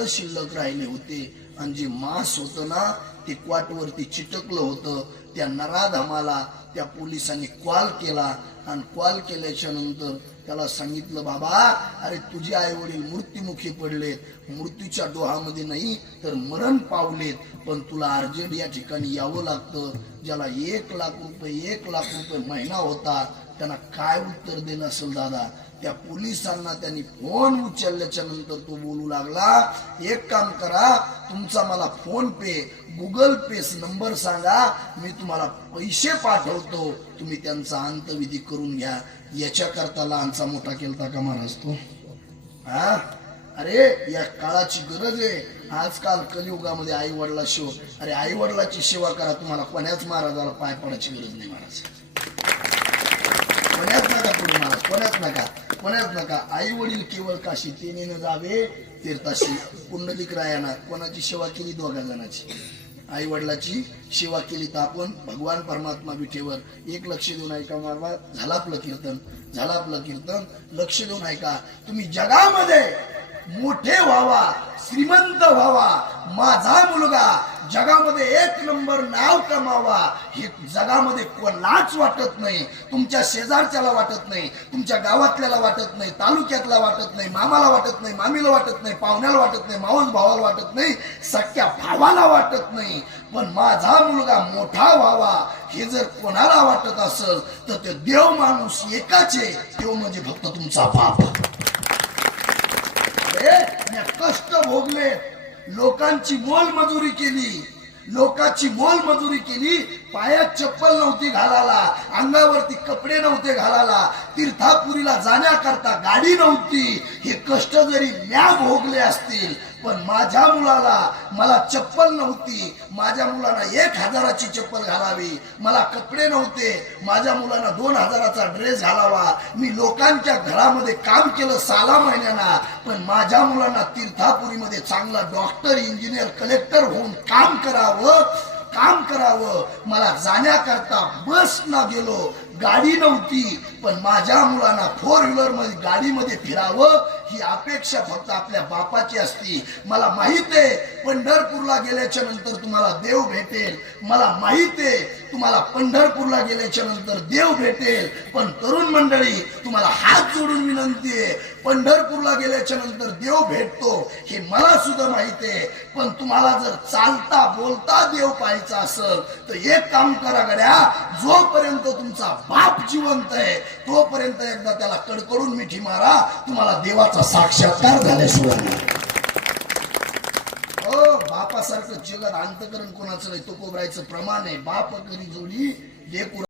शिल्लक राहिले होते आणि जे मांस होतं ना ते क्वाटवरती चिटकलं होतं. त्या नराधमाला त्या पोलिसांनी कॉल केला आणि कॉल केल्याच्या नंतर त्याला सांगितलं, बाबा अरे तुझे आई वडील मृत्युमुखी पडलेत, मृत्यूच्या डोहामध्ये नाही तर मरण पावलेत, पण तुला अर्जंट या ठिकाणी यावं लागतं. ज्याला 1,00,000 महिना होता त्यांना काय उत्तर देणं असेल दादा. त्या पोलिसांना त्यांनी फोन उचलल्याच्या नंतर तो बोलू लागला, एक काम करा, तुमचा मला फोन पे गुगल पे नंबर सांगा, मी तुम्हाला पैसे पाठवतो, तुम्ही त्यांचा अंतविधी करून घ्या. याच्याकरता लहानचा मोठा केलता का महाराज तो? हा, अरे या काळाची गरज आहे. आजकाल कलियुगामध्ये आई वडिला शिव, अरे आई वडिलाची सेवा करा, तुम्हाला कोण्याच महाराजाला पाय पडायची गरज नाही महाराज. कोण्याच नका पुढे महाराज, कोण्याच नका. आई वडील केवळ काशी तेने जावे तीर्थाशी. पुंडलिक रायाना कोणाची सेवा केली? 2 जणांची. आई वडिलाची सेवा केली तर आपण भगवान परमात्मा विठेवर एक लक्ष देऊन ऐका मारवा. झाला आपलं कीर्तन. लक्ष देऊन ऐका. तुम्ही जगामध्ये मोठे व्हावा, श्रीमंत व्हावा, माझा मुलगा जगामध्ये 1 नंबर नाव कमावा, हे जगामध्ये कोणालाच वाटत नाही. तुमच्या शेजारच्याला वाटत नाही, तुमच्या गावातल्याला वाटत नाही, तालुक्यातला वाटत नाही, मामाला वाटत नाही, मामीला वाटत नाही, पाहुण्याला वाटत नाही, मावस भावाला वाटत नाही, सख्या भावाला वाटत नाही. पण माझा मुलगा मोठा व्हावा हे जर कोणाला वाटत असेल तर ते देव माणूस एकाच आहे, देव म्हणजे फक्त तुमचा बाप. कष्ट भोगले, लोकांची मोलमजुरी केली, पायात चप्पल नव्हती घालायला, अंगावरती कपडे नव्हते घालायला, तीर्थापुरीला जाण्याकरता गाडी नव्हती. हे कष्ट जरी म्या भोगले असतील, पण माझ्या मुलाला, मला चप्पल नव्हती, माझ्या मुलाला 1,000ची चप्पल घालावी, मला कपडे नव्हते, माझ्या मुलाला 2,000चा ड्रेस घालावा, मी लोकांच्या घरामध्ये काम केलं 6 महिन्यांना, पण माझ्या मुलांना तीर्थापुरीमध्ये चांगला डॉक्टर, इंजिनियर, कलेक्टर होऊन काम करावं. मला जाण्याकरता बस न गेलो, गाडी नव्हती, पण माझ्या मुलांना 4 व्हीलर मध्ये गाडीमध्ये फिरावं ही अपेक्षा फक्त आपल्या बापाची असती. मला माहित आहे पंढरपूरला गेल्याच्या नंतर तुम्हाला देव भेटेल, मला माहित आहे तुम्हाला पंढरपूरला गेल्याच्या नंतर देव भेटेल, पण तरुण मंडळी तुम्हाला हात जोडून विनंती आहे, पंढरपूरला गेल्याच्या नंतर देव भेटतो हे मला सुद्धा माहित आहे, पण तुम्हाला जर चालता बोलता देव पाहायचा असेल तर एक काम करा गड्या, जोपर्यंत तुमचा बाप जिवंत आहे तोपर्यंत एकदा त्याला कडकडून मिठी मारा, तुम्हाला देवाचा साक्षात्कार झाल्याशिवाय. हो, बापासारखं जगात अंतकरण कोणाचं नाही, तो कोबरायचं प्रमाण आहे. बाप करी जोडी लेकरू